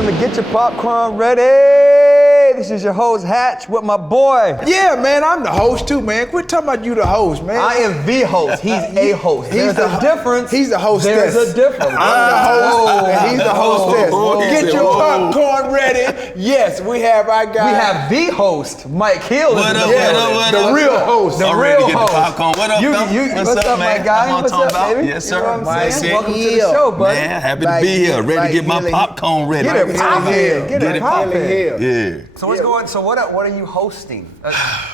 welcome to Getcha Popcorn Ready. This is your host Hatch with my boy. Yeah, man, I'm the host too, man. Quit talking about you the host, man. I am the host. He's a host. There's a difference. He's the hostess. There's a difference. I'm the host, and he's the hostess. Get your popcorn ready. Yes, we have our guy. We have the host, Mike Hill. What up, the real host. The ready real to get host. the popcorn. What up, What's up, my guy? What's What's up, baby? Yes, sir. You know what I'm saying? Mike Welcome to the show, buddy. Man, happy to be here. Ready to get my popcorn ready. Get it poppin'. Get it poppin'. Yeah. So what's going? So what are you hosting?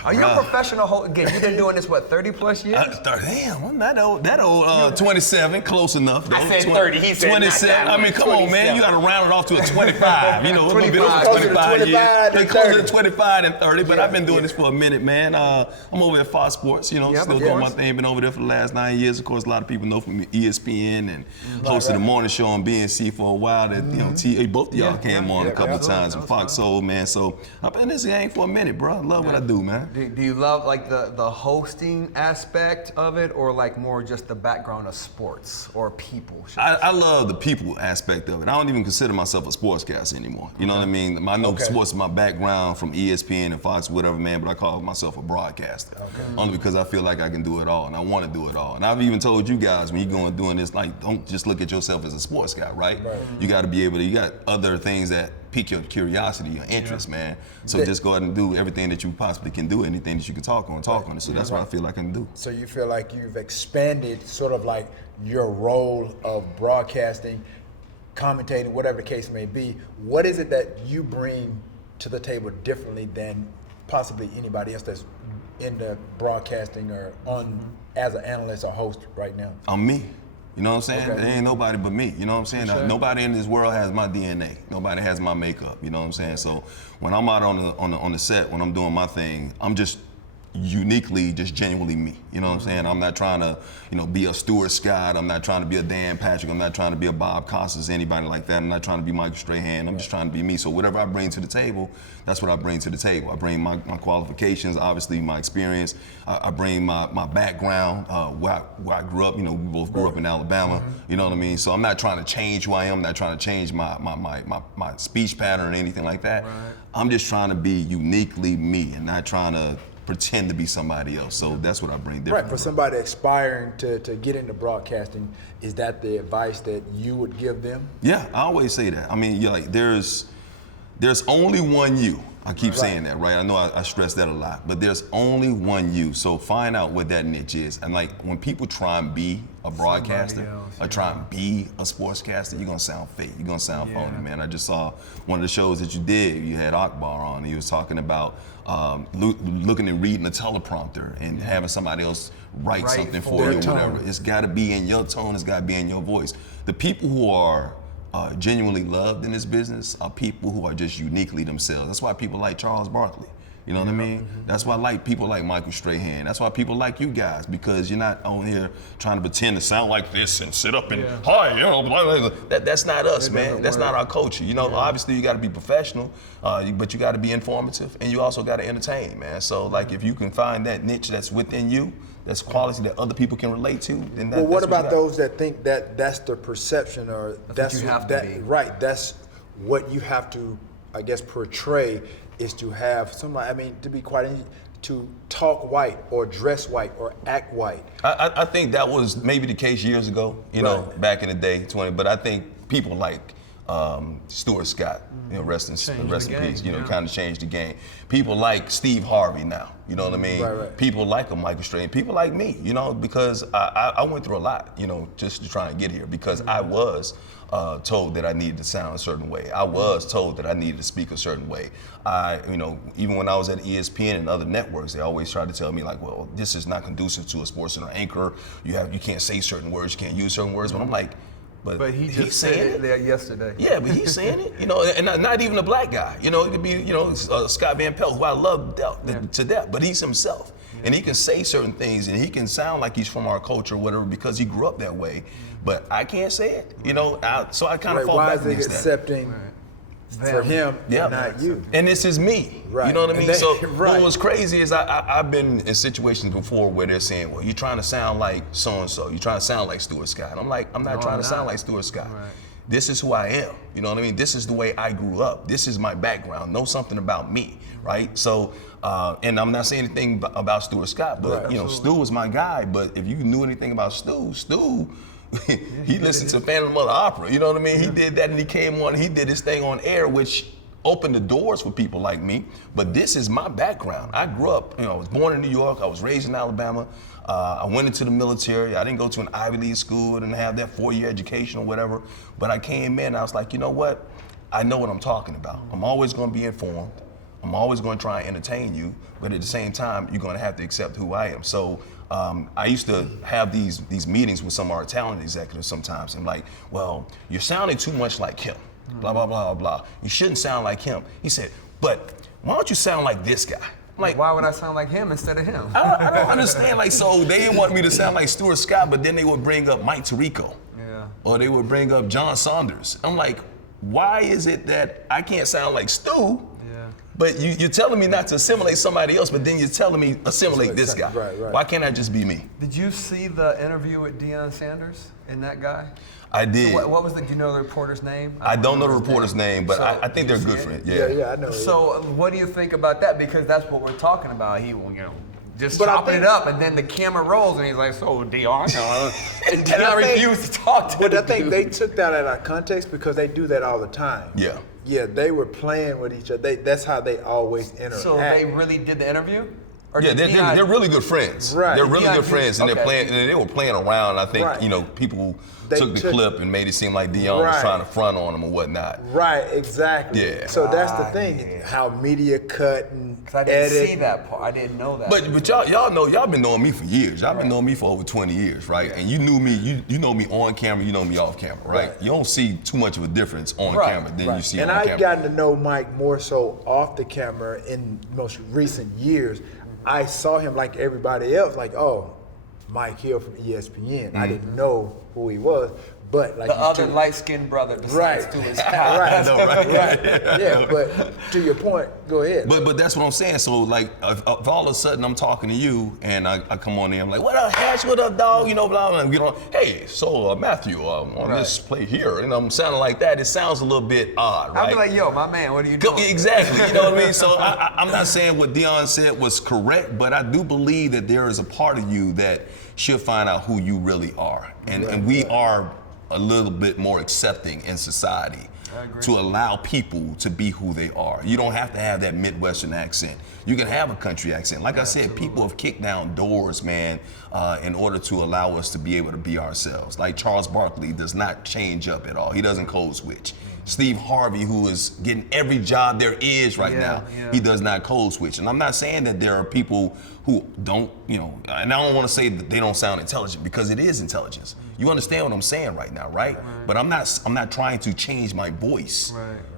Are you a professional host? Again, you've been doing this what 30 plus years? Damn, I'm not old. That old. 27, close enough. Though. I said 30. He said 27. I mean, come on, man. You got to round it off to a 25. You know, a little bit over 25 years. They closer to 25 than 30. But I've been doing this for a minute, man. I'm over at Fox Sports. You know, still doing my thing. Been over there for the last 9 years. Of course, a lot of people know from ESPN and hosted the morning show on BNC for a while. That both of y'all came on a couple of times in Fox Soul, man. So I've been in this game for a minute, bro. I love what I do, man. Do you love like the hosting aspect of it, or like more just the background of sports or people? I love the people aspect of it. I don't even consider myself a sportscaster anymore. You know what I mean? I know sports is my background from ESPN and Fox, whatever, man, but I call myself a broadcaster. Only because I feel like I can do it all and I want to do it all. And I've even told you guys when you're going doing this, like, don't just look at yourself as a sports guy, right? You got to be able to, you got other things that pique your curiosity, your interest, man. So just go ahead and do everything that you possibly can do, anything that you can talk on it. So that's what I feel like I can do. So you feel like you've expanded sort of like your role of broadcasting, commentating, whatever the case may be. What is it that you bring to the table differently than possibly anybody else that's in the broadcasting or on as an analyst or host right now? I'm me. You know what I'm saying? There ain't nobody but me. You know what I'm saying? Nobody in this world has my DNA. Nobody has my makeup. You know what I'm saying? So when I'm out on the set, when I'm doing my thing, I'm just uniquely, just genuinely me. You know what I'm saying? I'm not trying to, be a Stuart Scott. I'm not trying to be a Dan Patrick. I'm not trying to be a Bob Costas, anybody like that. I'm not trying to be Michael Strahan. I'm just trying to be me. So whatever I bring to the table, that's what I bring to the table. I bring my qualifications, obviously my experience. I bring my background, where I grew up. We both grew up in Alabama. You know what I mean? So I'm not trying to change who I am. I'm not trying to change my speech pattern or anything like that. I'm just trying to be uniquely me and not trying to pretend to be somebody else. So that's what I bring different. Right, for somebody aspiring to get into broadcasting, is that the advice that you would give them? Yeah, I always say that. I mean, there's only one you. I keep saying that, right? I know I stress that a lot, but there's only one you. So find out what that niche is. And like when people try and be a broadcaster or try and be a sportscaster, you're gonna sound fake. You're gonna sound phony, man. I just saw one of the shows that you did. You had Akbar on. He was talking about looking and reading a teleprompter and having somebody else write something for you or whatever. It's gotta be in your tone. It's gotta be in your voice. The people who are genuinely loved in this business are people who are just uniquely themselves. That's why people like Charles Barkley. You know what I mean? That's why I like people like Michael Strahan. That's why people like you guys, because you're not on here trying to pretend to sound like this and sit up and hi, that's not us, man. That's not our culture. Obviously you got to be professional, but you got to be informative, and you also got to entertain, man. So like if you can find that niche that's within you, that's quality that other people can relate to, then well, what about those that think that that's the perception, or that's what you have to be. Right, that's what you have to, I guess, portray, is to have somebody, to be quite, to talk white or dress white or act white. I think that was maybe the case years ago, back in the day, but I think people like Stuart Scott, rest in peace, kind of changed the game. People like Steve Harvey now, you know what I mean? Right. People like a Michael Strahan, people like me, because I went through a lot, just to try and get here, because I was told that I needed to sound a certain way. I was told that I needed to speak a certain way. Even when I was at ESPN and other networks, they always tried to tell me like, well, this is not conducive to a sports center anchor. You can't say certain words, you can't use certain words. But I'm like, But he just said it there yesterday. Yeah, but he's saying it, and not even a black guy. It could be, Scott Van Pelt, who I love to death, but he's himself. And he can say certain things, and he can sound like he's from our culture or whatever because he grew up that way. But I can't say it, so I kind of fall back against that. Why is it accepting for him and not you? And this is me. Right. You know what I mean? So right. what was crazy is I've been in situations before where they're saying, well, you're trying to sound like so-and-so. You're trying to sound like Stuart Scott. I'm like, I'm not trying to sound like Stuart Scott. Right. This is who I am. You know what I mean? This is the way I grew up. This is my background. Know something about me, right? So, and I'm not saying anything about Stuart Scott, but Right, you know, Stu was my guy. But if you knew anything about Stu, he listened to Phantom of the Opera. You know what I mean? He did that, and he came on. He did his thing on air, which opened the doors for people like me. But this is my background. I grew up. You know, I was born in New York. I was raised in Alabama. I went into the military. I didn't go to an Ivy League school. I didn't have that 4-year education or whatever. But I came in. And I was like, you know what? I know what I'm talking about. I'm always going to be informed. I'm always going to try and entertain you, but at the same time, you're going to have to accept who I am. So I used to have these meetings with some of our talent executives sometimes. I'm like, well, you're sounding too much like him, blah, blah, blah, blah. You shouldn't sound like him. He said, but why don't you sound like this guy? I'm like, why would I sound like him instead of him? I don't understand. Like, so they didn't want me to sound like Stuart Scott, but then they would bring up Mike Tirico. Yeah. Or they would bring up John Saunders. I'm like, why is it that I can't sound like Stu? But you're telling me not to assimilate somebody else, but then you're telling me assimilate this guy. Right. Why can't I just be me? Did you see the interview with Deion Sanders and that guy? I did. So what was do you know the reporter's name? I don't know the reporter's name, but So, I think they're good friends. Yeah, I know. So what do you think about that? Because that's what we're talking about. He, just But I chopping think- it up, and then the camera rolls, and he's like, "So Deion," and And Deion I think- refused to talk to But the I think dude. they took that out of context because they do that all the time. Yeah. Yeah, they were playing with each other. That's how they always interact. So they really did the interview? Or Yeah, did they're Deion- they're really good friends. Right. They're really Deion good friends, and okay. they're playing. And they were playing around. I think Right. People They took the took- clip and made it seem like Deion was Right. trying to front on him or whatnot. Right, exactly. Yeah. So that's the thing, how media cut and 'Cause I didn't edit. see that part. I didn't know that. But y'all know, y'all been knowing me for years. Y'all been knowing me for over 20 years, right? And you knew me, you know me on camera, you know me off camera, right? Right. You don't see too much of a difference on Right. camera than you see And on I've camera. gotten to know Mike more so off the camera in most recent years. I saw him like everybody else, like, oh, Mike Hill from ESPN. I didn't know who he was, but like the you other two- light-skinned brother besides Right. Stuart Right. Scott. I know, right? Right. Yeah, but to your point, go ahead. But that's what I'm saying. So like, if all of a sudden I'm talking to you and I come on there, I'm like, what up, Hash? What up, dog? You know, blah blah. And we don't. Hey, so Matthew, on this play here, and I'm sounding like that. It sounds a little bit odd, right? I'd be like, yo, my man, what are you Go- doing? Exactly, you know what I mean? So I'm not saying what Deion said was correct, but I do believe that there is a part of you that should find out who you really are. And we are a little bit more accepting in society to allow people to be who they are. You don't have to have that Midwestern accent. You can have a country accent. Like I said, people have kicked down doors, man, in order to allow us to be able to be ourselves. Like Charles Barkley does not change up at all. He doesn't code switch. Steve Harvey, who is getting every job there is right now, he does not code switch. And I'm not saying that there are people who don't, and I don't want to say that they don't sound intelligent, because it is intelligence. You understand what I'm saying right now, right? But I'm not trying to change my voice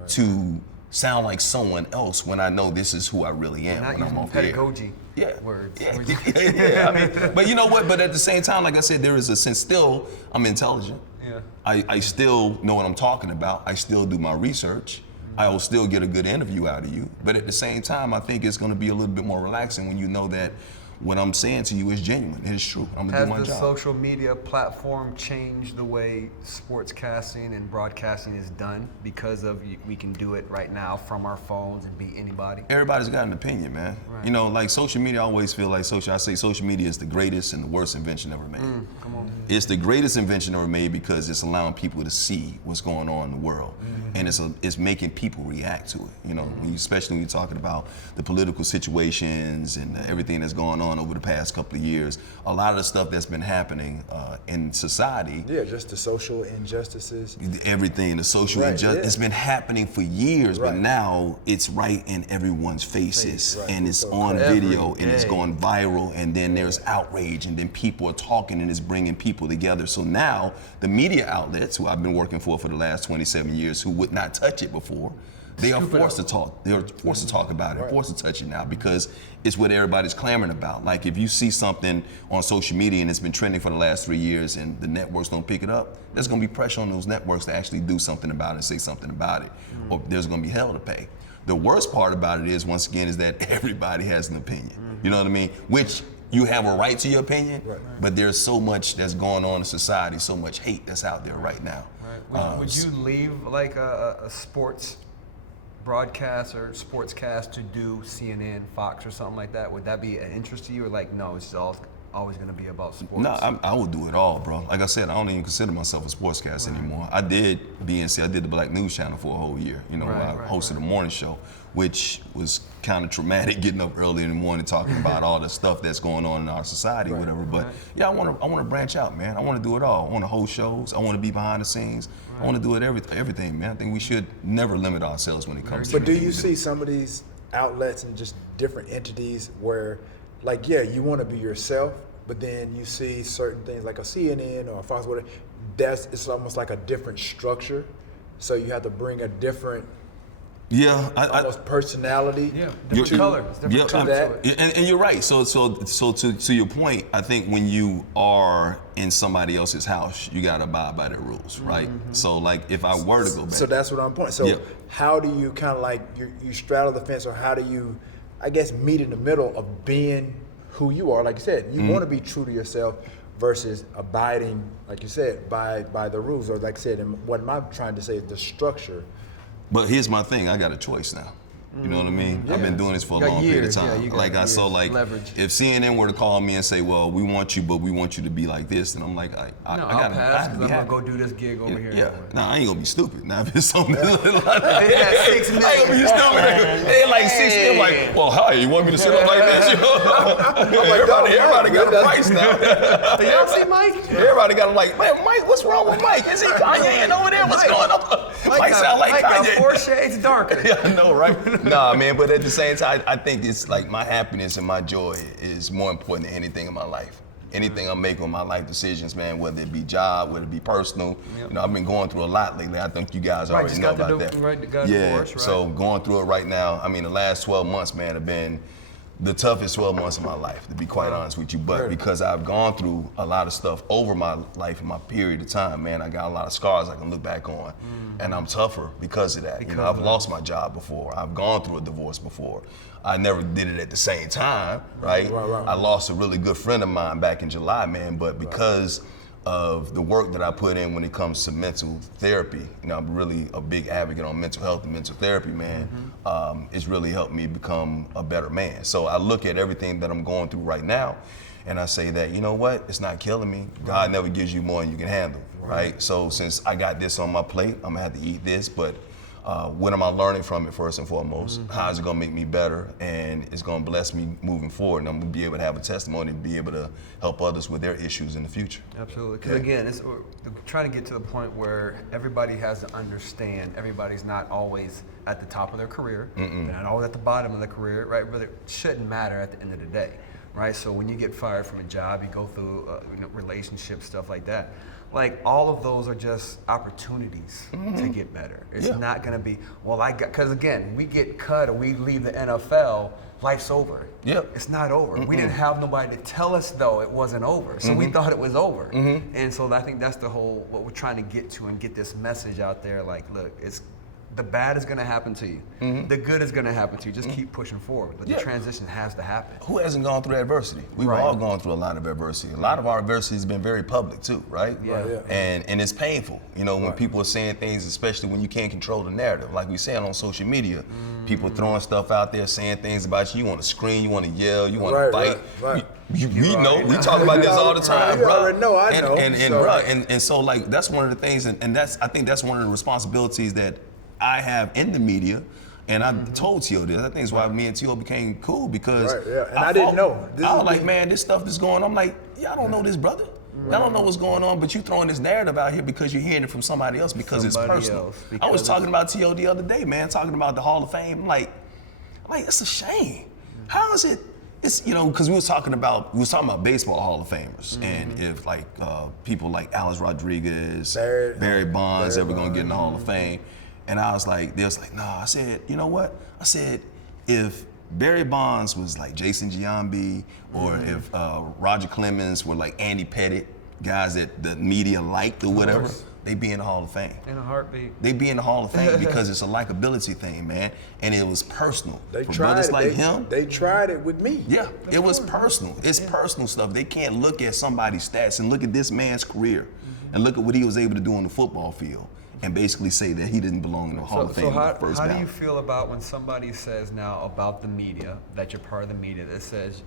to sound like someone else when I know this is who I really am Not when I'm using off air. pedagogy Yeah. words. Yeah. I mean, but you know what? But at the same time, like I said, there is a sense still I'm intelligent. Yeah. I still know what I'm talking about. I still do my research. I will still get a good interview out of you. But at the same time, I think it's going to be a little bit more relaxing when you know that what I'm saying to you is genuine. It is true. I'm going to do my Has the job. social media platform changed the way sportscasting and broadcasting is done because of we can do it right now from our phones and be anybody? Everybody's got an opinion, man. Right. You know, like social media, I always feel like social media is the greatest and the worst invention ever made. Come on. It's the greatest invention ever made because it's allowing people to see what's going on in the world, and it's making people react to it. You know, especially when you're talking about the political situations and everything that's going on over the past couple of years. A lot of the stuff that's been happening in society. Yeah, just the social injustices. Everything, the social Right, injustice, yeah. it's been happening for years, but Right. now it's right in everyone's faces, Right. and it's So on every video, and it's day. going viral, and then there's outrage, and then people are talking, and it's bringing people together. So now the media outlets, who I've been working for the last 27 years, who would not touch it before, they are forced to talk. They are forced to talk about it, forced to touch it now, because it's what everybody's clamoring about. Like if you see something on social media and it's been trending for the last 3 years and the networks don't pick it up, there's gonna be pressure on those networks to actually do something about it, say something about it, or there's gonna be hell to pay. The worst part about it is, once again, is that everybody has an opinion. You know what I mean? Which you have a right to your opinion, but there's so much that's going on in society, so much hate that's out there right now. Would you leave like a sports broadcast or sportscast to do CNN, Fox, or something like that? Would that be an interest to you, or like no, it's always going to be about sports? No, I would do it all, bro. Like I said, I don't even consider myself a sportscaster anymore. I did BNC. I did the Black News Channel for a whole year. You know, I hosted a morning show, which was kind of traumatic, getting up early in the morning talking about all the stuff that's going on in our society, whatever. But yeah, I want to branch out, man. I want to do it all. I want to host shows. I want to be behind the scenes. I want to do it everything, man. I think we should never limit ourselves when it comes to. But do you see some of these outlets and just different entities where, like, yeah, you want to be yourself, but then you see certain things like a CNN or a Fox, whatever. It's almost like a different structure. So you have to bring a different, almost personality. Yeah, different color. It's different color to it. And you're right. So to your point, I think when you are in somebody else's house, you gotta abide by their rules, right? So like if I were to go back. So that's what I'm pointing. So how do you kind of like you straddle the fence, or how do you, I guess, meet in the middle of being who you are? Like you said, you want to be true to yourself versus abiding, like you said, by the rules, or like I said, and what I'm trying to say is the structure. But here's my thing, I got a choice now. You know what I mean? I've been doing this for a long period of time. Leverage. If CNN were to call me and say, well, we want you, but we want you to be like this, then I'm like, I'll pass, because I'm going to go do this gig over here. Yeah, no, I ain't going to be stupid. Now, if it's something like They had 6 million. I ain't going to be stupid. They ain't like 6 million, like, well, hi, you want me to sit up like this? Everybody got a price now. Y'all see Mike? Everybody got like, man, Mike, what's wrong with Mike? Is he Kanye over there? What's going on? Mike sound like Kanye. Mike got 4 shades darker. Yeah, I know, right? Nah, man, but at the same time, I think it's like my happiness and my joy is more important than anything in my life. Anything I'm making with my life decisions, man, whether it be job, whether it be personal. You know, I've been going through a lot lately. I think you guys already know about that. Yeah, so going through it right now, I mean, the last 12 months, man, have been the toughest 12 months of my life, to be quite honest with you. But because I've gone through a lot of stuff over my life and my period of time, man, I got a lot of scars I can look back on. And I'm tougher because of that. You know, I've lost my job before. I've gone through a divorce before. I never did it at the same time, right? I lost a really good friend of mine back in July, man, but because of the work that I put in when it comes to mental therapy, you know, I'm really a big advocate on mental health and mental therapy, man. It's really helped me become a better man. So I look at everything that I'm going through right now, and I say that, you know what, it's not killing me. God never gives you more than you can handle, right? So since I got this on my plate, I'm gonna have to eat this, but what am I learning from it first and foremost? How is it gonna make me better? And it's gonna bless me moving forward, and I'm gonna be able to have a testimony and be able to help others with their issues in the future. Absolutely, because again, we're trying to get to the point where everybody has to understand everybody's not always at the top of their career, they're not always at the bottom of their career, right? But it shouldn't matter at the end of the day. Right, so when you get fired from a job, you go through relationships, stuff like that. Like all of those are just opportunities to get better. It's not going to be, because again, we get cut or we leave the NFL, life's over. It's not over. We didn't have nobody to tell us though it wasn't over, so we thought it was over. And so I think that's what we're trying to get to and get this message out there. Like, look, the bad is going to happen to you. The good is going to happen to you. Just keep pushing forward. But the transition has to happen. Who hasn't gone through adversity? We've all gone through a lot of adversity. A lot of our adversity has been very public too, right? And it's painful. You know, when people are saying things, especially when you can't control the narrative. Like we saying on social media, people throwing stuff out there, saying things about you. You want to scream, you want to yell, you want to fight. We know, we talk about this all the time, bro. I know. And so like that's one of the things, and I think that's one of the responsibilities that I have in the media, and I told T.O. this. I think it's why me and T.O. became cool, because and I didn't know. I was like, man, this stuff is going on. I'm like, I don't know this brother. I don't know what's going on, but you throwing this narrative out here because you're hearing it from somebody else because it's personal. I was talking about T.O. the other day, man, talking about the Hall of Fame. I'm like, it's a shame. How is it? It's, you know, because we was talking about baseball Hall of Famers, and if like people like Alex Rodriguez, Barry Bonds ever gonna get in the Hall of Fame. And I was like, they was like, nah. I said, you know what? I said, if Barry Bonds was like Jason Giambi, or if Roger Clemens were like Andy Pettit, guys that the media liked or whatever, they be in the Hall of Fame. In a heartbeat. They be in the Hall of Fame because it's a likability thing, man. And it was personal. They For tried brothers it. like him. They tried it with me. Yeah, it was personal. It's personal stuff. They can't look at somebody's stats and look at this man's career and look at what he was able to do on the football field and basically say that he didn't belong in the Hall of Fame how, in the first how do ballot. you feel about when somebody says now about the media, that you're part of the media, that says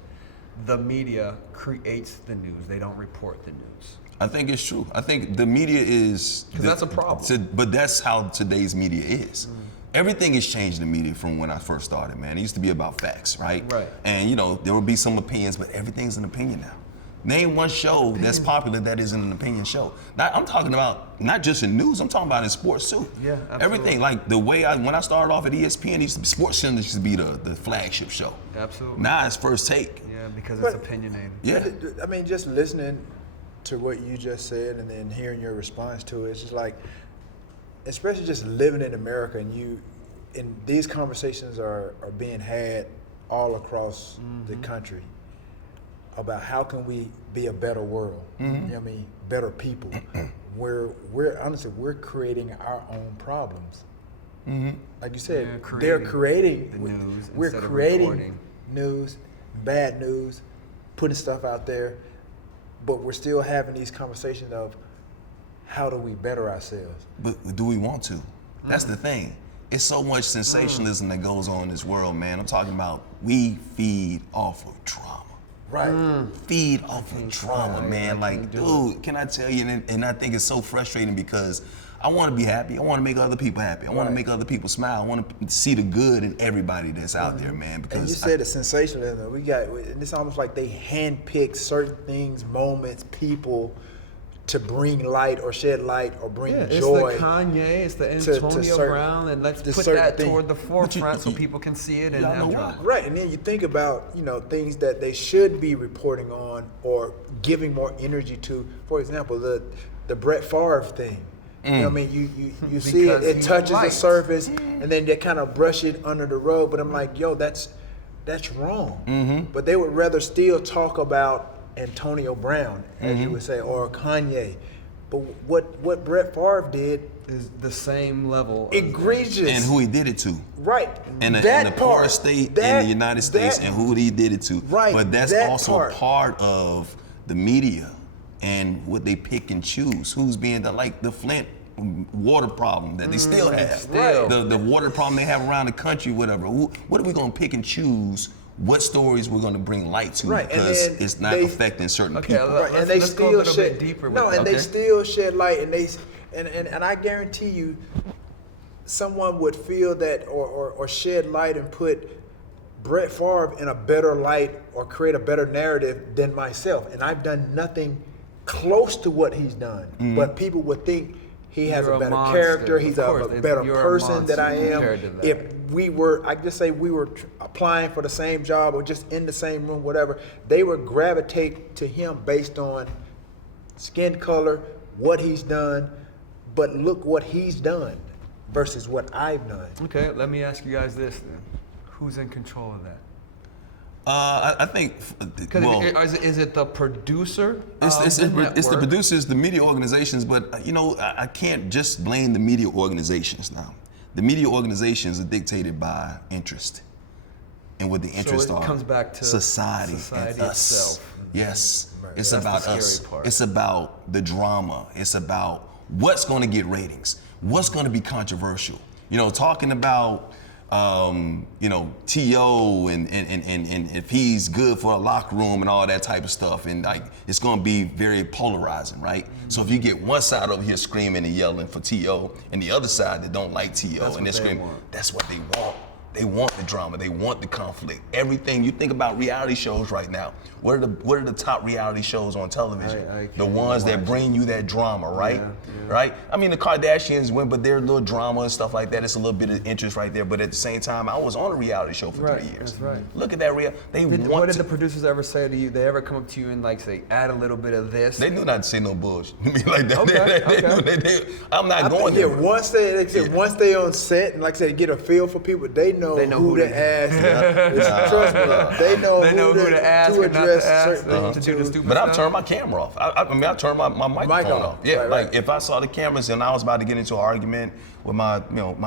the media creates the news, they don't report the news? I think it's true. I think the media is... Because that's a problem. But that's how today's media is. Everything has changed in the media from when I first started, man. It used to be about facts, right? Right. And, you know, there would be some opinions, but everything's an opinion now. Name one show that's popular that isn't an opinion show. Now, I'm talking about not just in news, I'm talking about in sports too. Yeah, absolutely. Everything, like the way when I started off at ESPN, Sports Center used to be the flagship show. Absolutely. Now it's First Take. Yeah, because But- it's opinionated. Yeah. I mean, just listening to what you just said and then hearing your response to it, it's just like, especially just living in America and these conversations are being had all across the country about how can we be a better world, you know what I mean, better people. We're honestly, we're creating our own problems. Like you said, they're creating the news we're instead of creating reporting. news, bad news, putting stuff out there, but we're still having these conversations of how do we better ourselves. But do we want to? That's the thing. It's so much sensationalism that goes on in this world, man. I'm talking about we feed off of drama. Right. Feed off of drama, man. Like, dude, can I tell you? And I think it's so frustrating because I want to be happy. I want to make other people happy. I want to make other people smile. I want to see the good in everybody that's out there, man. Because And you said the sensationalism. And it's almost like they handpick certain things, moments, people to bring light or shed light or bring joy. It's the Kanye, it's the to Antonio certain- Brown, and let's to put certain that things. toward the forefront so people can see it and y'all have know drama. why. Right, and then you think about, things that they should be reporting on or giving more energy to. For example, the Brett Favre thing. You know what I mean? You see it, Because it he's touches the white. surface, and then they kind of brush it under the rug. But I'm like, yo, that's wrong. But they would rather still talk about Antonio Brown, as you would say, or Kanye. But what Brett Favre did, Is the same level. egregious. and who he did it to. Right. In the That poorest part, state in that- the United States, that- and who he did it to. Right, But that's that also part. part of the media and what they pick and choose. Who's being like the Flint water problem that they still have. Still. The water problem they have around the country, whatever. What are we going to pick and choose? What stories we're going to bring light to Right, and because then it's not they- affecting certain Okay, people. Right, Let's- and they let's go a still little shed bit deeper with no, it, and they okay? still shed light, and I guarantee you, someone would feel that or shed light and put Brett Favre in a better light or create a better narrative than myself, and I've done nothing close to what he's done, but people would think he has You're a a better monster. character, he's Of course, a better you're a person than I monster am. compared to that. If we were, I just say we were applying for the same job or just in the same room, whatever, they would gravitate to him based on skin color, what he's done, but look what he's done versus what I've done. Okay, let me ask you guys this then. Who's in control of that? I think, Because well, is it the producer? It's of the network? producers, the media organizations, but I can't just blame the media organizations now. The media organizations are dictated by interest, and what the interests it are. comes back to society and us. itself. Yes, it's That's about the us. scary part. It's about the drama. It's about what's going to get ratings. What's going to be controversial. Talking about. T.O. and if he's good for a locker room and all that type of stuff, and like it's gonna be very polarizing, right? So if you get one side over here screaming and yelling for T.O. and the other side that don't like T.O. That's and they're what they screaming, want. that's what they want. They want the drama. They want the conflict. Everything you think about reality shows right now. What are the top reality shows on television? I The can't ones that watch bring you that drama, right? Yeah. Right? I mean, the Kardashians went, but their little drama and stuff like that. It's a little bit of interest right there. But at the same time, I was on a reality show for 3 years. That's right. Look at that What did the producers ever say to you? They ever come up to you and like say, add a little bit of this? They knew not to say no bullshit. I mean, like that. Okay, I'm not going Yeah, there. once they on set and like I said, get a feel for people, they know, They know who who to to- ask. Trust me, they know who to ask to and not address to ask, certain to things do the stupid But I've stuff. turned my camera off. I mean, I turned my microphone off. off. Yeah, Right, like right. if I saw the cameras and I was about to get into an argument with my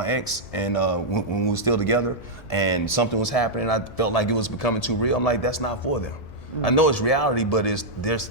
ex, and when we were still together, and something was happening, I felt like it was becoming too real. I'm like, that's not for them. I know it's reality, but it's not.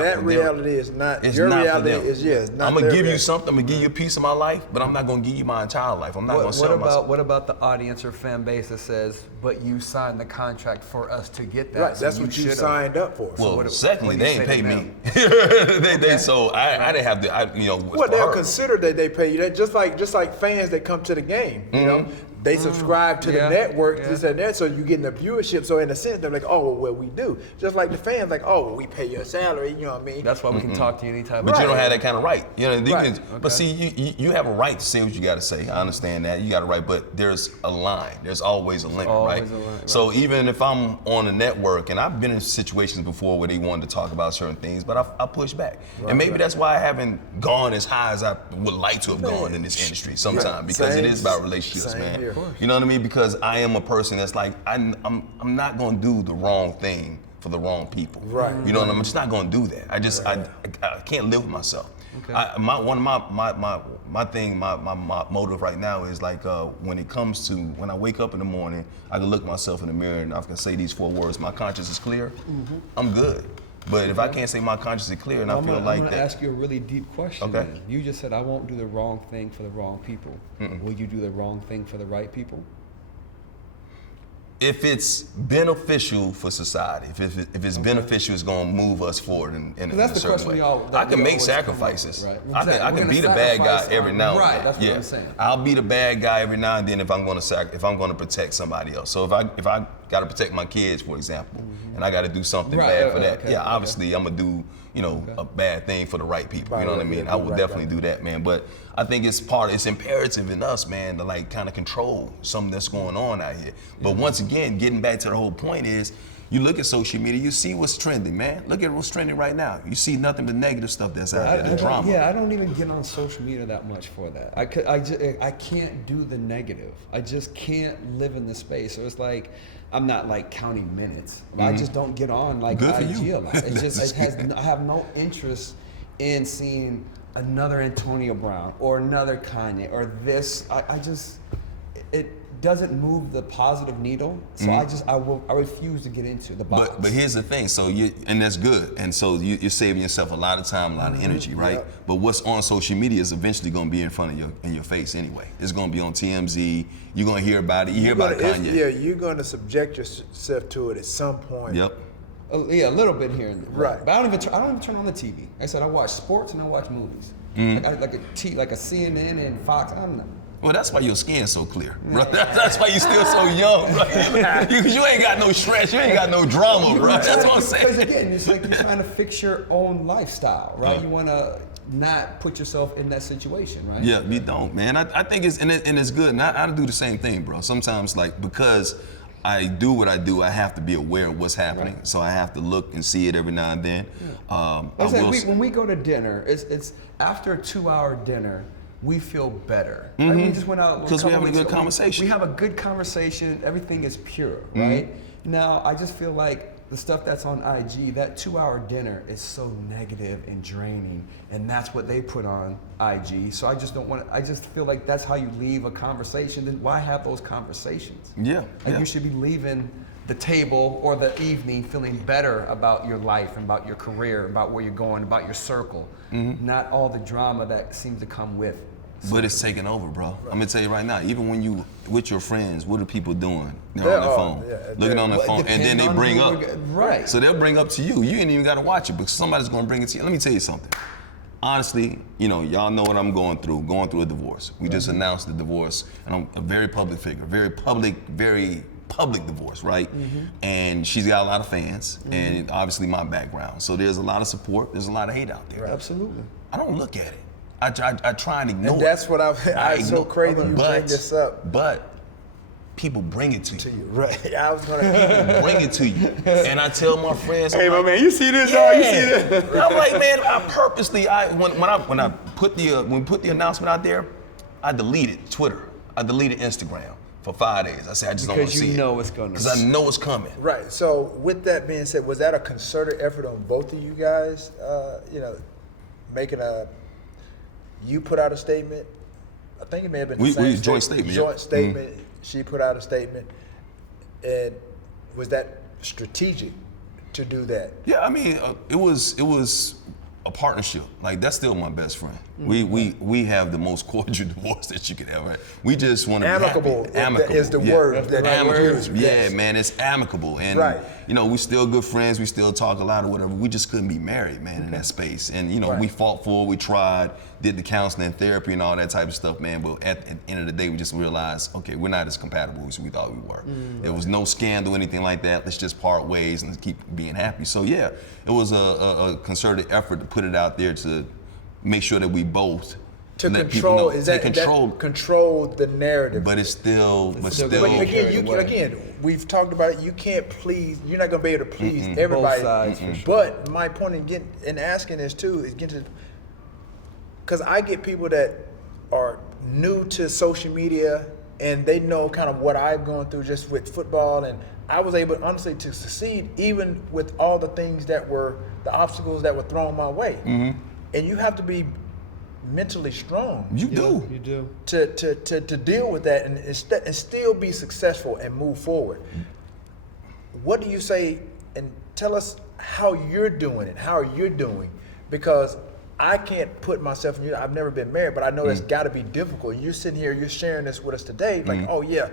That for reality is not. It's Your not reality for them. is yes. Not I'm gonna their give you reality. something. I'm gonna give you a piece of my life, but I'm not gonna give you my entire life. I'm not gonna sell myself. What about the audience or fan base that says, "But you signed the contract for us to get that"? Right, so that's what you should've." signed up for. Well, secondly, what do they you ain't say pay to me. them? So I didn't have to. Well, for they'll her. consider that they pay you. That just like fans that come to the game. You know, they subscribe to Yeah, the network, yeah. this and that, so you getting the viewership. So in a sense, they're like, oh, well, we do. Just like the fans, like, oh, well, we pay your salary. You know what I mean? That's why we can talk to you anytime. But you Right. don't have that kind of right. You know, Right. But see, you have a right to say what you got to say. I understand that. You got a right, but there's a line. There's always a limit, always right? a line, right. So even if I'm on a network, and I've been in situations before where they wanted to talk about certain things, but I push back. And maybe that's why I haven't gone as high as I would like to have gone in this industry sometimes, because it is about relationships, Same man. here. You know what I mean? Because I am a person that's like, I'm not going to do the wrong thing for the wrong people. Right. You know what I mean? I'm just not going to do that. I can't live with myself. Okay. One of my motive right now is like when it comes to when I wake up in the morning, I can look myself in the mirror and I can say these 4 words: my conscience is clear. I'm good. But if I can't say my conscience is clear, and I feel like I'm gonna that, ask you a really deep question. Okay. Then. You just said I won't do the wrong thing for the wrong people. Will you do the wrong thing for the right people? if it's beneficial for society, if it's beneficial, it's going to move us forward in that's a the certain question way. we all- I that can we make always come up sacrifices. with, right? I Exactly. can We're be gonna the bad guy sacrifice every now and then. right, that's what I'm saying. I'll be the bad guy every now and then if I'm going to protect somebody else. So if I got to protect my kids, for example, and I got to do something Right, bad for that, okay, obviously I'm gonna do a bad thing for the right people. You know what I Right, mean? yeah, I will right, definitely right. do that, man. But I think it's imperative in us, man, to like kind of control something that's going on out here. But once again, getting back to the whole point is, you look at social media, you see what's trending, man. Look at what's trending right now. You see nothing but negative stuff that's out there, the drama. I don't even get on social media that much for that. I can't do the negative. I just can't live in the space. So it's like, I'm not like counting minutes. I just don't get on like Good for IG you. a lot. I have no interest in seeing another Antonio Brown or another Kanye or this. It doesn't move the positive needle. So I refuse to get into the box. But here's the thing, and that's good. And so you're saving yourself a lot of time, a lot of energy, right? Yeah. But what's on social media is eventually going to be in front of your face anyway. It's going to be on TMZ. You're going to hear about it. You hear about Kanye. Yeah, you're going to subject yourself to it at some point. Yep. Yeah, a little bit here and there. Right. But I don't even turn on the TV. Like I said, I watch sports and I watch movies. Like a CNN and Fox. I'm not. Well, that's why your skin's so clear, bro. That's why you still so young, bro. Because you ain't got no stress, you ain't got no drama, bro. That's what I'm Because saying. again, it's like you're trying to fix your own lifestyle, right? Uh. You want to not put yourself in that situation, right? Yeah, we don't, man. I think it's good, and I do the same thing, bro. Sometimes, like, because I do what I do, I have to be aware of what's happening. Right. So I have to look and see it every now and then. It's like when we go to dinner, it's after a 2-hour dinner, we feel better. Right? We just went out 'Cause we having a good weeks ago. conversation. We have a good conversation. Everything is pure, right? Now, I just feel like the stuff that's on IG, that 2-hour dinner is so negative and draining, and that's what they put on IG. So I just don't want to. I just feel like that's how you leave a conversation. Then why have those conversations? Yeah, Like yeah. you should be leaving the table or the evening feeling better about your life and about your career, about where you're going, about your circle. Not all the drama that seems to come with. But it's taking over, bro. I'm gonna tell you right now. Even when you with your friends, what are people doing? They're They're on their all- phone, yeah, looking on their Well, phone, and then they depending on bring who up. we're right. So they'll bring up to you. You ain't even got to watch it, but somebody's gonna bring it to you. Let me tell you something. Honestly, y'all know what I'm going through a divorce. We just announced the divorce, and I'm a very public figure, very public divorce, right? And she's got a lot of fans, and obviously my background. So there's a lot of support, there's a lot of hate out there. Absolutely. I don't look at it. I try and ignore And it. that's what it's so ignore- crazy you bring this up. But people bring it to To you. you, right? I was gonna. Bring it to you. And I tell my friends, Hey, I'm my like, man, you see this? yeah. Oh, you see this? I'm like, man, I purposely, when we put the announcement out there, I deleted Twitter, I deleted Instagram, for 5 days. I said, I just don't want to Because see you it. know it's gonna. Because I know it's coming. Right. So with that being said, was that a concerted effort on both of you guys? Making you put out a statement. I think it may have been the same joint statement. Joint statement. She put out a statement, and was that strategic to do that? Yeah, I mean, it was a partnership. Like, that's still my best friend. We have the most cordial divorce that you could ever have. We just want to Amicable, be happy. Amicable is the yeah. word that you amicable. use. Yeah, Yes. man, it's amicable. And, Right. we still good friends. We still talk a lot or whatever. We just couldn't be married, man, in that space. And, Right. we fought for it. We tried, did the counseling, therapy, and all that type of stuff, man. But at the end of the day, we just realized, okay, we're not as compatible as we thought we were. There was no scandal, anything like that. Let's just part ways and keep being happy. So, yeah, it was a concerted effort to put it out there to make sure that we both To let people control, know. is that control the narrative? But it's still, But again, we've talked about it. You can't please. You're not gonna be able to please everybody. Both sides, for sure. But my point in asking this too is getting to, because I get people that are new to social media and they know kind of what I've gone through just with football, and I was able honestly to succeed even with all the things that were the obstacles that were thrown my way. And you have to be mentally strong. You do. You do. To deal with that and still be successful and move forward. What do you say, and tell us how you're doing it, how you're doing, because I can't put myself in you. I've never been married, but I know that's got to be difficult. You're sitting here, you're sharing this with us today, like, oh yeah,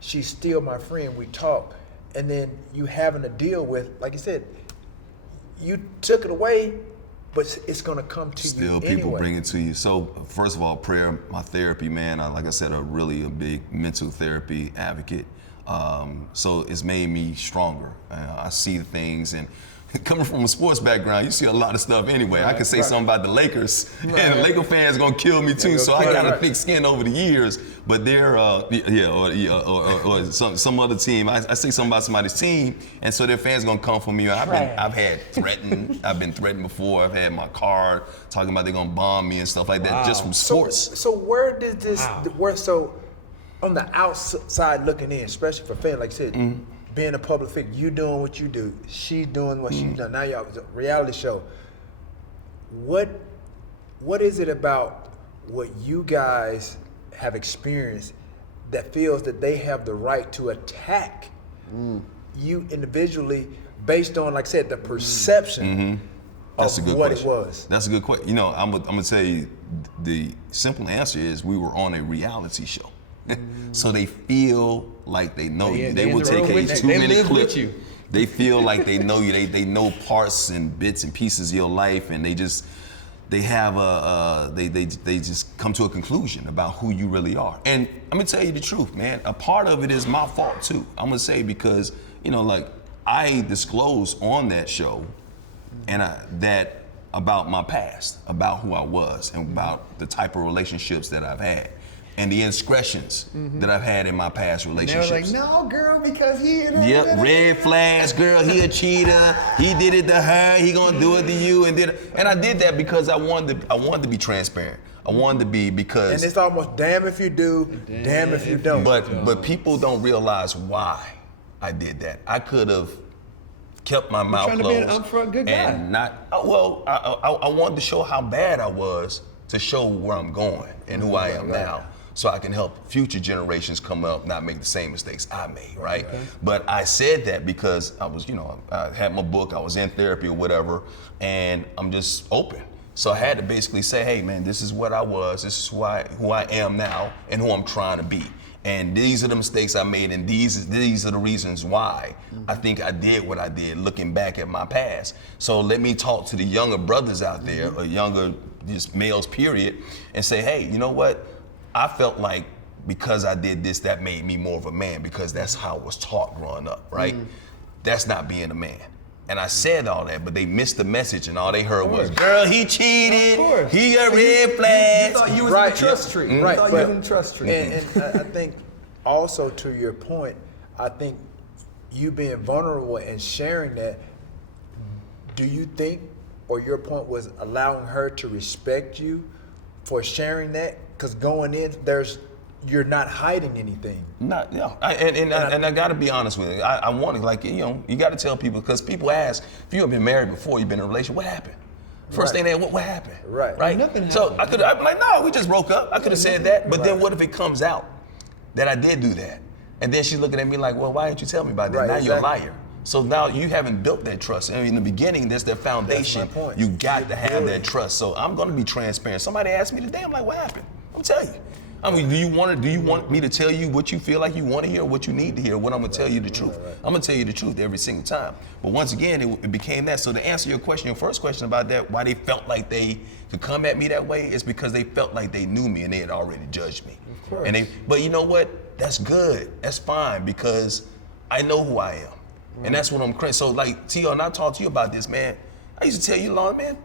she's still my friend, we talk, and then you having to deal with, like you said, you took it away, but it's gonna come to you Still, people anyway. bring it to you. So, first of all, prayer, my therapy, man. Like I said, I'm really a big mental therapy advocate. So it's made me stronger. I see things, and coming from a sports background, you see a lot of stuff anyway. I can say something about the Lakers, and the Laker fans gonna kill me too. So I got a thick skin over the years. But they're, or some other team. I say something about somebody's team, and so their fans gonna come for me. I've been threatened before. I've had my card talking about they're gonna bomb me and stuff like that, just from sports. So where did this? So on the outside looking in, especially for fans, like you said, being a public figure, you doing what you do, she doing what she's done. Now y'all it's a reality show. What is it about what you guys have experienced that feels that they have the right to attack you individually based on, like I said, the perception That's a of good what question. it was? That's a good question. I'm gonna tell you, the simple answer is we were on a reality show. So they feel like they know you. They will take a 2-minute clip. They feel like they know you. They know parts and bits and pieces of your life, and they just come to a conclusion about who you really are. And I'm gonna tell you the truth, man. A part of it is my fault too. I'm gonna say, because like I disclosed on that show, and that about my past, about who I was, and about the type of relationships that I've had, and the indiscretions that I've had in my past relationships. They were like, no, girl, because he. Yep, red flags, girl. He a cheater. He did it to her. He gonna do it to you, and I did that because I wanted to be transparent. I wanted to be, because. And it's almost damn if you do, damn if you don't. But people don't realize why I did that. I could have kept my mouth closed. Trying to be an upfront good guy. And not. I wanted to show how bad I was, to show where I'm going and who I am now, so I can help future generations come up, not make the same mistakes I made, right? Okay. But I said that because I was, I had my book, I was in therapy or whatever, and I'm just open. So I had to basically say, hey man, this is what I was, this is who I am now, and who I'm trying to be. And these are the mistakes I made, and these are the reasons why I think I did what I did, looking back at my past. So let me talk to the younger brothers out there, or younger just males, period, and say, hey, you know what? I felt like because I did this, that made me more of a man, because that's how I was taught growing up, right? That's not being a man. And I said all that, but they missed the message, and all they heard was, girl, he cheated, he got red flags. You thought you was in the trust tree. Right, You thought you was in the trust tree. And I think also, to your point, I think you being vulnerable and sharing that, do you think, or your point was allowing her to respect you for sharing that? Because going in, there's you're not hiding anything. Not, yeah. I got to be honest with you. I want to, like, you know, you got to tell people, because people ask, if you have been married before, you've been in a relationship, what happened? First thing they, what happened? Right. Nothing So happened. I'm like, no, we just broke up. I could have said that, but then what if it comes out that I did do that? And then she's looking at me like, well, why didn't you tell me about that? Right, Now you're a exactly. liar. So now you haven't built that trust. I mean, in the beginning, there's that foundation. That's my point. You got to have that trust. So I'm going to be transparent. Somebody asked me today, I'm like, what happened? I'm telling you. I mean, do you want me to tell you what you feel like you want to hear, or what you need to hear, or what I'm going to tell you the truth? I'm going to tell you the truth every single time. But once again, it became that. So to answer your question, your first question about that, why they felt like they could come at me that way, is because they felt like they knew me and they had already judged me. Of course. But you know what? That's good. That's fine, because I know who I am. And that's what I'm crazy. So like, T.O., and I talked to you about this, man. I used to tell you, Lord, man,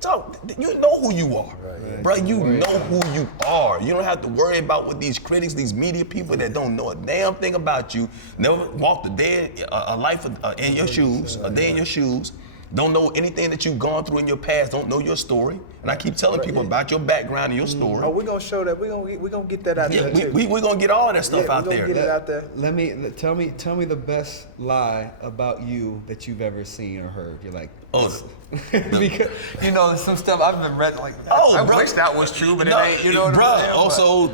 talk. You know who you are, bro. You know who you are. You don't have to worry about what these critics, these media people that don't know a damn thing about you, never walked a day, a life in your shoes, a day in your shoes, don't know anything that you've gone through in your past, don't know your story. And I keep telling people about your background and your story. Oh, we're gonna show that. We're gonna get that out there too. We're gonna get all that stuff out we're there. gonna get it out there. Tell me the best lie about you that you've ever seen or heard. You're like, because you know some stuff I've been read like. I bro. wish that was true, but it ain't. You know what I'm saying? Also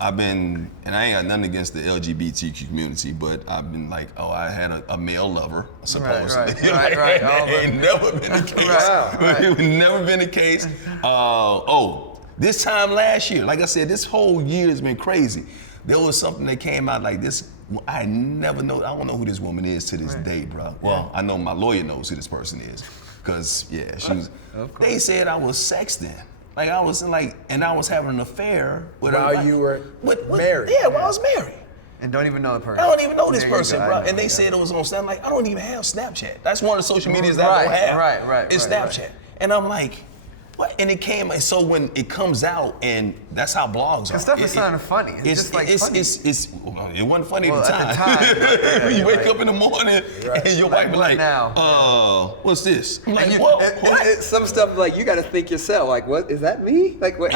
I've been, and I ain't got nothing against the LGBTQ community, but I've been like, I had a male lover, supposedly. Right. It ain't never been the case. Right. It would never been the case. This time last year, like I said, this whole year has been crazy. There was something that came out like this. I don't know who this woman is to this day, bro. Well, I know my lawyer knows who this person is, because she was. They said I was sexting. Like I was and I was having an affair with her. While you were married. Yeah, while I was married. And don't even know the person. I don't even know this There you person, go. bro. I know, And they yeah. said it was on Snapchat. Like, I don't even have Snapchat. That's one of the social medias that I don't have. Right. It's Snapchat. And I'm like, what? And it came, and so when it comes out, and that's how blogs are. The stuff is sounding funny. It's just like funny. It wasn't funny Well, at the time. When you wake up in the morning and your wife be like, what's this? I'm like, what? Some stuff like you got to think yourself. Like, what is that me? Like, what?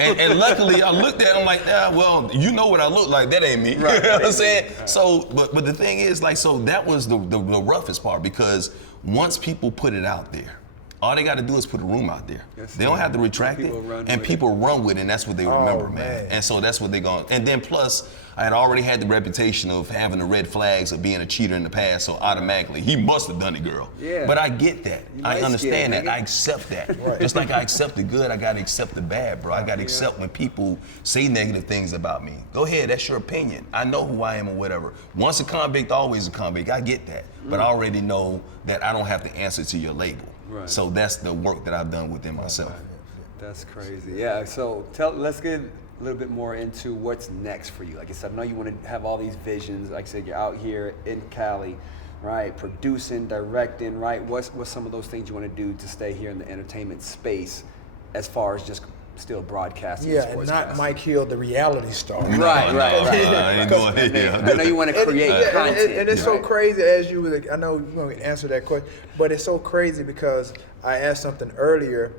And luckily, I looked at him like, well, you know what I look like. That ain't me. Right. You know what I'm saying? So, but the thing is, like, so that was the roughest part, because once people put it out there, all they got to do is put a room out there. Yes, they don't have to retract it, and people run with it, and that's what they remember, man. And so that's what they're going. And then plus, I had already had the reputation of having the red flags of being a cheater in the past, so automatically, he must have done it, girl. Yeah. But I get that. I understand that. nigga. I accept that. Just like I accept the good, I got to accept the bad, bro. I got to accept when people say negative things about me. Go ahead, that's your opinion. I know who I am or whatever. Once a convict, always a convict. I get that. But I already know that I don't have to answer to your label. Right. So that's the work that I've done within myself. That's crazy. Yeah. So let's get a little bit more into what's next for you. Like I said, I know you want to have all these visions. Like I said, you're out here in Cali, right? Producing, directing, right? What's some of those things you want to do to stay here in the entertainment space, as far as just still broadcasting? Yeah, and not Mike Hill, the reality star. Right. I ain't doing it. I know you want to create content. And it's so crazy, as you would, I know you're going to answer that question, but it's so crazy because I asked something earlier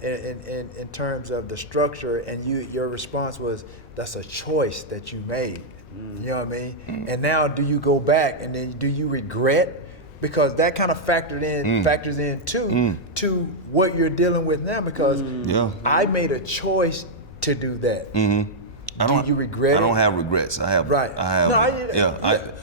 in terms of the structure, and your response was, that's a choice that you made. You know what I mean? And now, do you go back and then do you regret? Because that kind of factors in too to what you're dealing with now. Because I made a choice to do that. Do you regret it? I don't have regrets. I have. Right. I have.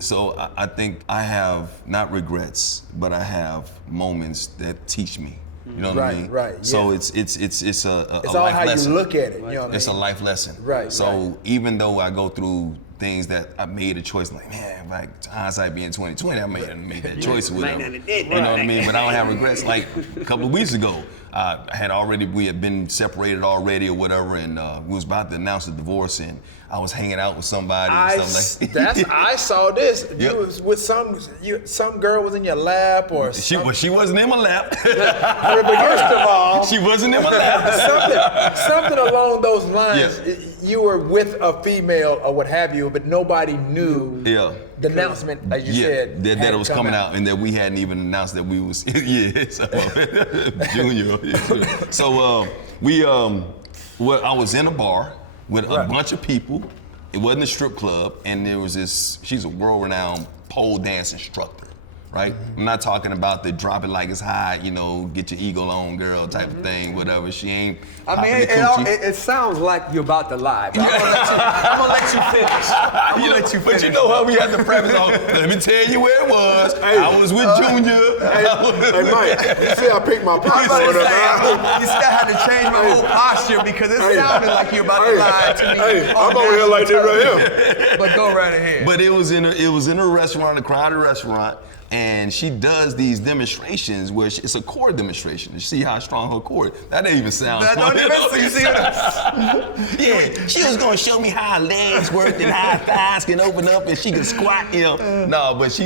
So I think I have not regrets, but I have moments that teach me. You know what I mean? Right. So yeah. it's a all life how lesson. you look at it. You know what It's I a mean? life lesson. Right. So even though I go through things that I made a choice, like, man, like hindsight being 2020, I made that choice with them. You know what I mean? But I don't have regrets. Like a couple of weeks ago, we had been separated already or whatever, and we was about to announce the divorce, and I was hanging out with somebody. I saw this. Yep. You was with some girl was in your lap or something. She wasn't in my lap. But first of all, She wasn't in my lap. something along those lines. Yeah. You were with a female or what have you, but nobody knew the announcement, as you said, that had it was coming out, and that we hadn't even announced that we was Junior. So Well, I was in a bar with a bunch of people. It wasn't a strip club, and there was this. She's a world-renowned pole dance instructor, right? I'm not talking about the drop it like it's hot, get your ego on, girl type of thing, whatever. She ain't. I mean, it sounds like you're about to lie, but I'm gonna let you finish. I'm gonna let you finish. But you know how we had the preface on, let me tell you where it was. I was with Junior. Hey, Mike, you see I picked my pocket on You still had to change my whole posture because it sounded like you're about to lie to me. Hey, I'm over here like this right here. But go right ahead. But it was in a restaurant, a crowded restaurant, and she does these demonstrations where it's a core demonstration to see how strong her core is. That didn't even sound fun. Yeah, she was gonna show me how her legs worked and how her thighs can open up and she can squat, No, but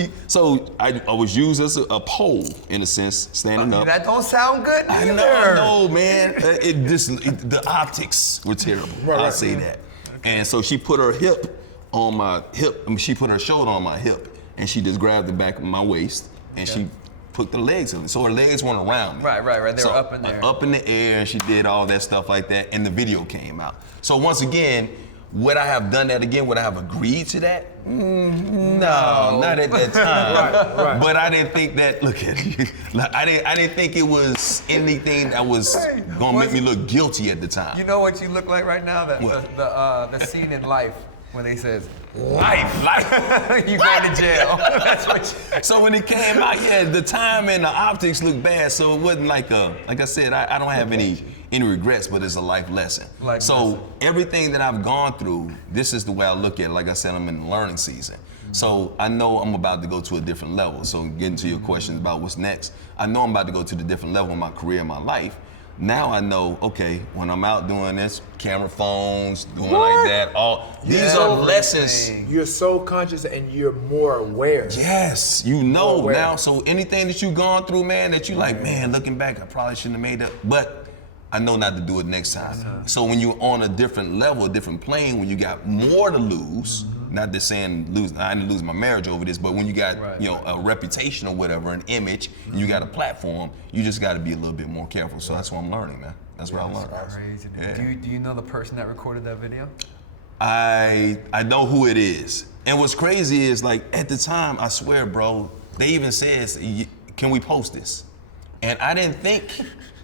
I was used as a pole in a sense, standing up. That don't sound good either. I know, man. The optics were terrible. I'll say that. And so she put her hip on my hip. She put her shoulder on my hip. And she just grabbed the back of my waist and she put the legs in it. So her legs weren't around me. Right. They were up in there. Up in the air, and she did all that stuff like that, and the video came out. So once again, would I have done that again? Would I have agreed to that? No, not at that time. Right. But I didn't think that, look at you. I didn't think it was anything that was gonna make me look guilty at the time. You know what you look like right now? The scene in Life when they says, life. You go to jail. That's what So when it came out, the time and the optics looked bad. So it wasn't like I said, I don't have any regrets, but it's a life lesson. Everything that I've gone through, this is the way I look at it. Like I said, I'm in the learning season. So I know I'm about to go to a different level. So getting to your questions about what's next, I know I'm about to go to the different level in my career, in my life. Now I know, okay, when I'm out doing this, camera phones, doing like that, these are lessons. You're so conscious and you're more aware. Yes, now. So anything that you've gone through, man, that you like, man, looking back, I probably shouldn't have made that. But I know not to do it next time. So when you're on a different level, a different plane, when you got more to lose, not just saying I didn't lose my marriage over this, but when you got a reputation or whatever, an image, and you got a platform, you just got to be a little bit more careful. So that's what I'm learning, man. That's what I learned. Crazy. Yeah. Do you know the person that recorded that video? I know who it is. And what's crazy is, like, at the time, I swear, bro, they even said, can we post this? And I didn't think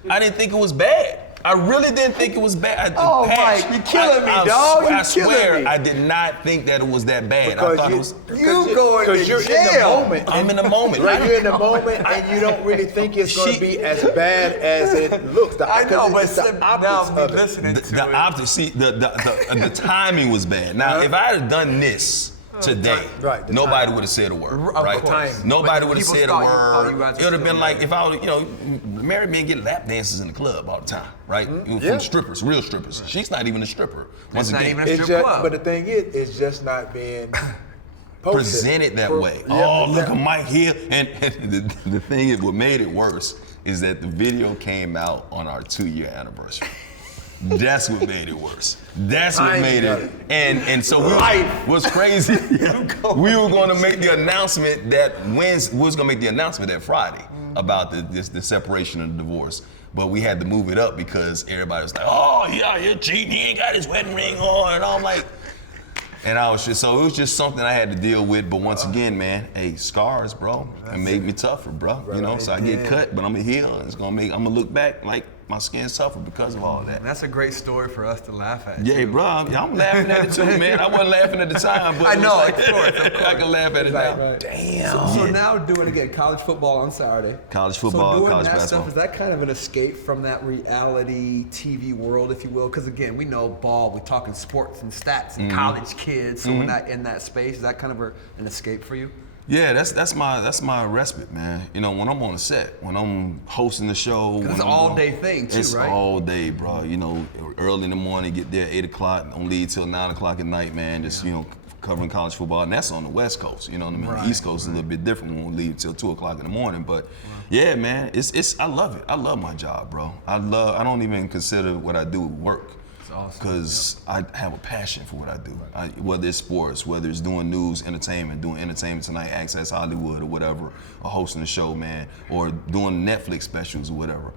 it was bad. I really didn't think it was bad. Mike, you're killing me, dog. I swear, I did not think that it was that bad. Because I thought it was. You going to you're jail. in the moment. I'm in the moment. Right, you're in the moment, and you don't really think it's going to be as bad as it looks. I know, but it's the now optics me of it. listening to The it. optics. See, the timing was bad. Now, if I had done this today, Right, nobody would have said a word. Of Right? course. Nobody But would have people said a thought you word. guys It would have were been still like if I was, married men get lap dances in the club all the time, right? From strippers, real strippers. She's not even a stripper. It's not even a It's strip just, club. but the thing is, it's just not being posted. Presented that way. Yeah, Look at Mike here. And the thing is, what made it worse is that the video came out on our 2-year anniversary. That's what made it worse. That's what made it. And so what's crazy, we were going to make the announcement that Friday about the separation and the divorce. But we had to move it up because everybody was like, oh, yeah, you're cheating. He ain't got his wedding ring on. And I'm like, and I was just, so it was just something I had to deal with. But once again, man, scars, bro, it made me tougher, bro. So I get cut, but I'm gonna heal. I'm gonna look back like my skin's tougher because of all that. That's a great story for us to laugh at. Yeah, bro, I'm laughing at it too, man. I wasn't laughing at the time, but I know, of course. I can laugh at it now. Damn. So now doing again college football on Saturday. College football, so doing college that basketball. stuff, is that kind of an escape from that reality TV world, if you will? Because again, we know ball, we're talking sports and stats and college kids. So in that space, is that kind of an escape for you? Yeah, that's my respite, man. When I'm on the set, when I'm hosting the show. It's an all-day thing too, it's right? It's all day, bro. Early in the morning, get there 8 o'clock, don't leave till 9 o'clock at night, man. Just covering college football, and that's on the West Coast. You know what I mean? Right. The East Coast is a little bit different when we leave till 2 o'clock in the morning. But yeah, man, I love it. I love my job, bro. I don't even consider what I do work. Because I have a passion for what I do. Whether it's sports, whether it's doing news, doing Entertainment Tonight, Access Hollywood, or whatever, or hosting a show, man, or doing Netflix specials or whatever.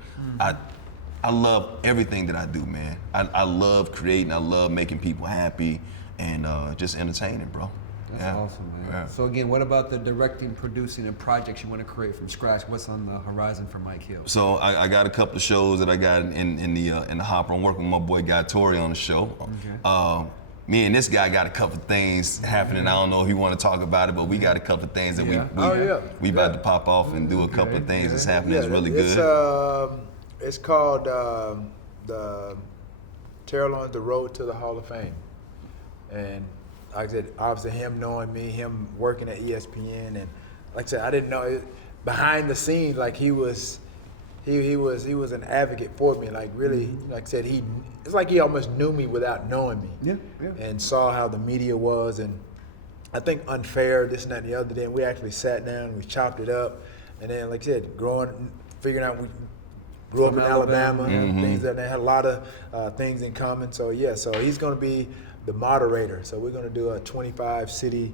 I love everything that I do, man. I love creating. I love making people happy and just entertaining, bro. That's Yeah. awesome, man. Yeah. So again, what about the directing, producing, and projects you want to create from scratch? What's on the horizon for Mike Hill? So I got a couple of shows that I got in the hopper. I'm working with my boy Guy Tori on the show. Okay. Me and this guy got a couple of things happening. I don't know if you want to talk about it, but we got a couple of things that we about to pop off and do a couple of things that's happening. It's really good. It's called the Terrell Owens, The Road to the Hall of Fame. And like I said, obviously him knowing me, him working at ESPN, and like I said, I didn't know it, behind the scenes, like he was an advocate for me. Like really, like I said, it's like he almost knew me without knowing me. Yeah. And saw how the media was, and I think unfair, this and that and the other day. And we actually sat down, we chopped it up, and then like I said, figuring out we grew up in Alabama, and things that they had a lot of things in common. So yeah, so he's going to be the moderator. So we're going to do a 25 city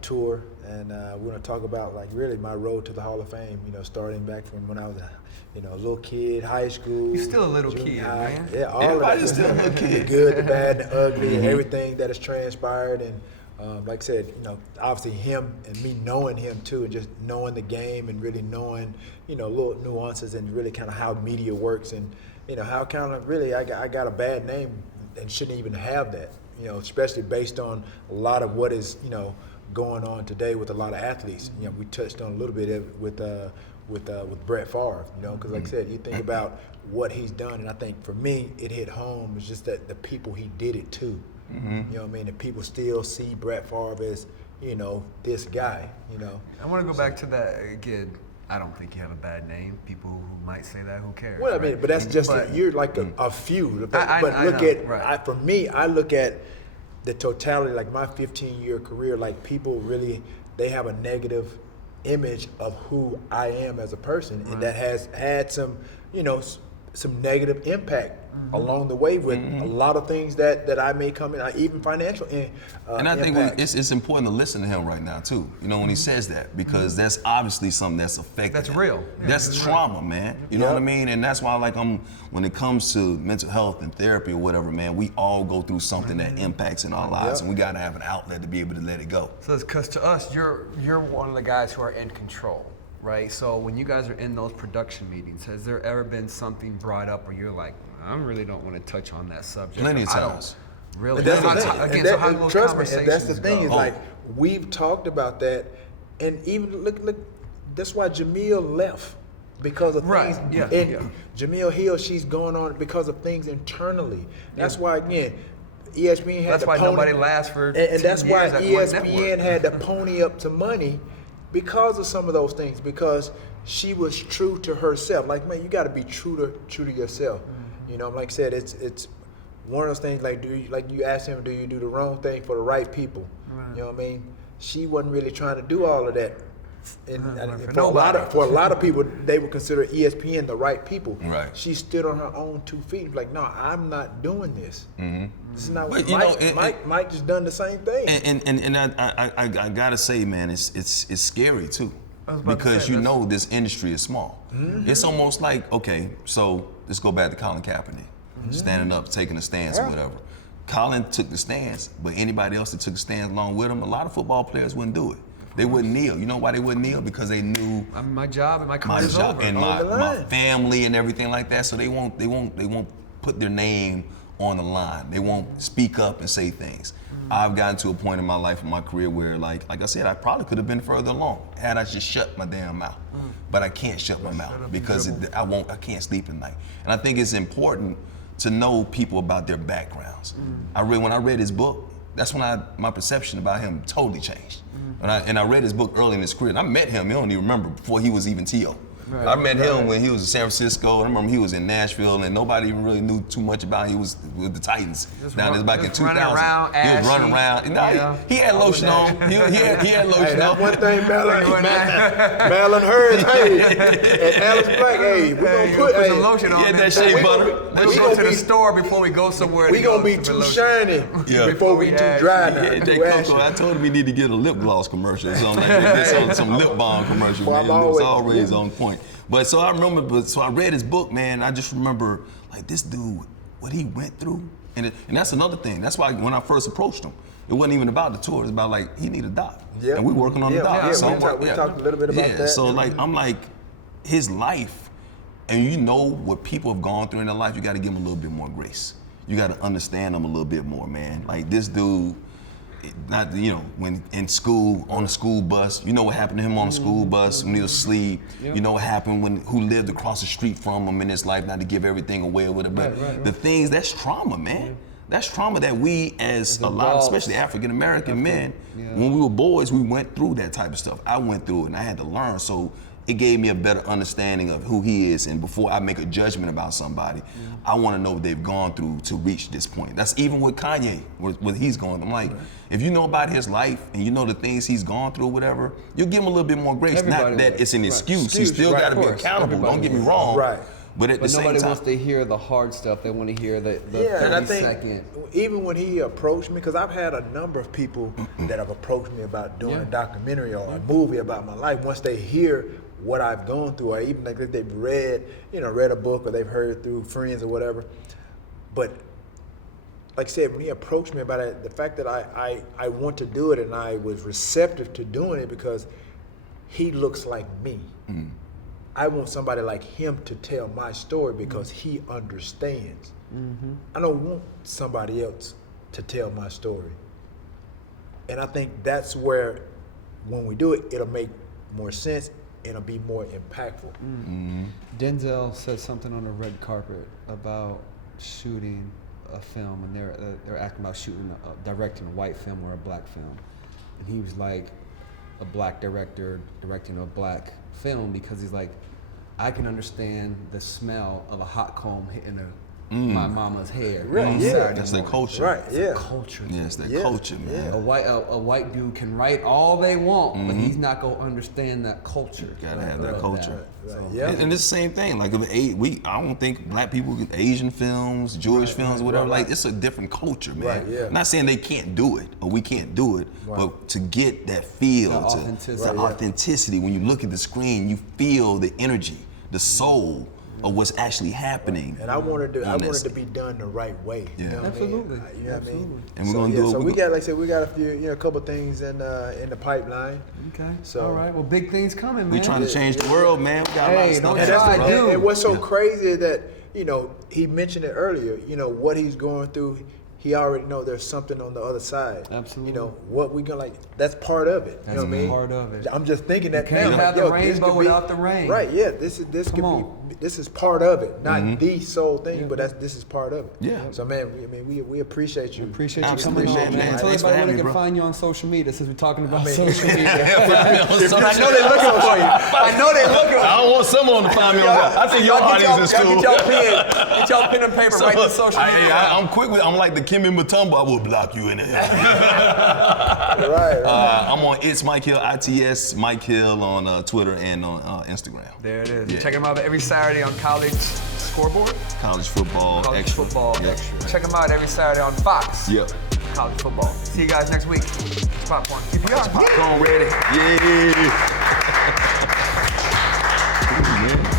tour, and we're going to talk about like really my road to the Hall of Fame. You know, starting back from when I was a little kid, high school. You're still a little junior kid, high. man. Yeah, all Everybody's of that. still a little kid. The good, the bad, the ugly, and everything that has transpired. And like I said, obviously him and me knowing him too, and just knowing the game and really knowing, little nuances and really kind of how media works, and how kind of really I got a bad name and shouldn't even have that. Especially based on a lot of what is going on today with a lot of athletes. We touched on a little bit of it with Brett Favre. Because like I said, you think about what he's done, and I think for me it hit home. It's just that the people he did it to. You know what I mean? And people still see Brett Favre as this guy. I want to go back to that again. I don't think you have a bad name. People who might say that, who cares? Well, I mean, right? but that's just you're like a few. But look at for me, I look at the totality. Like my 15-year career, like people really they have a negative image of who I am as a person, and that has had some some negative impact along the way with a lot of things that I may come in, even financial. And I think it's important to listen to him right now too. When he says that, because that's obviously something that's affected. That's him. real. Yeah, that's trauma, man. You know what I mean? And that's why, like, when it comes to mental health and therapy or whatever, man, we all go through something that impacts in our lives, and we got to have an outlet to be able to let it go. So, because to us, you're one of the guys who are in control. Right, so when you guys are in those production meetings, has there ever been something brought up where you're like, I really don't want to touch on that subject? Plenty of times. Really? And that's the thing. And trust me, and that's the thing is like we've talked about that, and even look, that's why Jamil left because of things. Jamil Hill, she's going on because of things internally. That's why again. ESPN had that's why nobody lasts for and that's why years at ESPN had to pony up to money because of some of those things, because she was true to herself. Like, man, you got to be true to yourself. Like I said, it's one of those things. Like, you asked him, do you do the wrong thing for the right people? Right. You know what I mean? She wasn't really trying to do all of that. And for a lot of people, they would consider ESPN the right people. Right. She stood on her own 2 feet. Like, no, I'm not doing this. This is not what Mike just done the same thing. And I gotta say, man, it's scary too, because this industry is small. It's almost like, okay, so let's go back to Colin Kaepernick, standing up, taking a stance or whatever. Colin took the stance, but anybody else that took a stance along with him, a lot of football players wouldn't do it. They wouldn't kneel. You know why they wouldn't kneel? Because they knew my job and my career is over, and my family and everything like that. So they won't put their name on the line. They won't speak up and say things. I've gotten to a point in my life, in my career, where like I said, I probably could have been further along had I just shut my damn mouth. But I can't shut my mouth because I can't sleep at night. And I think it's important to know people about their backgrounds. When I read his book, that's when my perception about him totally changed. And I read his book early in his career. And I met him, you don't even remember, before he was even T.O. Right. I met him when he was in San Francisco. I remember he was in Nashville, and nobody even really knew too much about him. He was with the Titans. Back in 2000. He was running around. He had lotion on. He had lotion on. One thing, Marlon Hurd, and Alex Black, we gonna put some lotion on. He had that shea butter. We'll go to the store before we go somewhere. We gonna be too shiny before we too dry now. I told him we need to get a lip gloss commercial or something. Get some lip balm commercial. It was always on point. point. But so I remember, so I read his book, man. I just remember, like, this dude, what he went through. And that's another thing. That's why when I first approached him, it wasn't even about the tour. It's about, like, he need a doc. Yeah. And we working on the doc. Yeah, So we talked a little bit about that. So, like, I'm like, his life, and you know what people have gone through in their life, you got to give them a little bit more grace. You got to understand them a little bit more, man. Like, this dude, not, you know, when in school, on the school bus, you know what happened to him on the school bus when he was asleep. You know what happened when who lived across the street from him in his life, not to give everything away with it. But the things, that's trauma, man. That's trauma that we as a lot, especially African American men, when we were boys, we went through that type of stuff. I went through it and I had to learn. So it gave me a better understanding of who he is. And before I make a judgment about somebody, I want to know what they've gone through to reach this point. That's even with Kanye, what he's going through. I'm like, if you know about his life and you know the things he's gone through or whatever, you'll give him a little bit more grace. Not that it's an excuse. He still got to be accountable. Don't get me wrong. Right. But at the same nobody time, wants to hear the hard stuff. They want to hear the 30 and I think second. even when he approached me, because I've had a number of people that have approached me about doing a documentary or a movie about my life. Once they hear what I've gone through, or even like they've read a book or they've heard through friends or whatever. But like I said, when he approached me about it, the fact that I want to do it and I was receptive to doing it because he looks like me. I want somebody like him to tell my story because he understands. I don't want somebody else to tell my story. And I think that's where, when we do it, it'll make more sense and it'll be more impactful. Denzel said something on the red carpet about shooting a film, and they're acting about directing a white film or a black film, and he was like, a black director directing a black film, because he's like, I can understand the smell of a hot comb hitting my mama's hair. Right, that's their culture. Right, It's a culture. Yeah, it's their culture, man. A white dude can write all they want, but he's not gonna understand that culture. Gotta have that culture. Yeah. And it's the same thing. Like, I don't think black people, Asian films, Jewish films, whatever. Like, it's a different culture, man. Right, yeah. I'm not saying they can't do it or we can't do it, but to get that feel, the authenticity. When you look at the screen, you feel the energy, the soul of what's actually happening. And I wanted to be done the right way. You know what Absolutely. I mean? You know what I mean? And we're gonna do it. So we got, like I said, we got a few, a couple things in the pipeline. Okay. So all right. Well, big things coming, man. We trying to change the world, man. We got a lot of stuff. And, that's I do. and what's so crazy is that, he mentioned it earlier, what he's going through, he already know there's something on the other side. Absolutely. What we gonna that's part of it. That's you know what I mean? part of it. I'm just thinking that You can't now, have the this rainbow could be- without the rain. Right, yeah. This is part of it. Not the sole thing, but this is part of it. Yeah. So man, we appreciate you. Appreciate you Absolutely, coming on, man. man. Tell Thanks for everybody where having they me, can bro. find you on social media, since we're talking about social media. I know they're looking for you. I know they're looking for you. I don't want someone to find me on that. I think your audience is cool. Get y'all pen and paper, write the social media. I'm quick with. I'm like the Kimmy Mutombo. I will block you in it. Right. I'm on It's Mike Hill, ITS Mike Hill on Twitter and on Instagram. There it is. Check them out every Saturday on College Scoreboard. College football, College extra. football Yep. extra. Check them out every Saturday on Fox. Yep. College football. See you guys next week. It's Popcorn. TPR. Popcorn ready. Yeah.